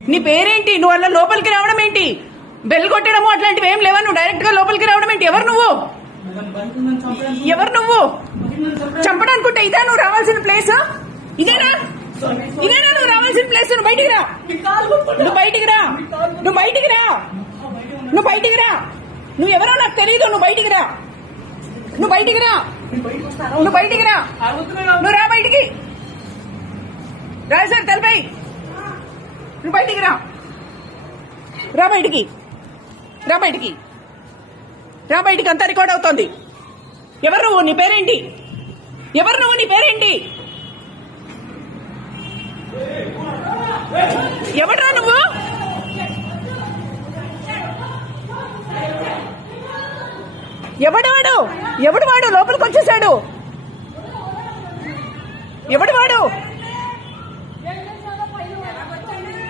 నీ పేరేంటి? నువ్వు అలా లోపలికి రావడం ఏంటి? బెల్ కొట్టడము అట్లాంటివి ఏం లేవా? నువ్వు డైరెక్ట్ గా లోపలికి రావడం ఏంటి? ఎవరు నువ్వు? ఎవరు నువ్వు? చంపడానుకుంటే ఇదే నువ్వు రావాల్సిన ప్లేస్? ఇదేనా నువ్వు రావాల్సిన ప్లేస్? నువ్వు బయటికి రా, నువ్వు బయటికి రా, నువ్వు బయటికి రా, నువ్వు బయటికి రా. నువ్వు ఎవరో నాకు తెలియదు. నువ్వు బయటికి రా, నువ్వు బయటికి రా, నువ్వు బయటికి రా, నువ్వు రా బయటికి రా. సార్ తలపై నువ్వు బయటికి రా, రా బయటికి, రా బయటికి, రా బయటికి. అంతా రికార్డ్ అవుతోంది. ఎవరు నువ్వు? నీ పేరేంటి? ఎవరు నువ్వు? నీ పేరేంటి? ఎవడ్రా నువ్వు? ఎవడు వాడు? లోపలికి వచ్చేసాడు. ఎవడు వాడు?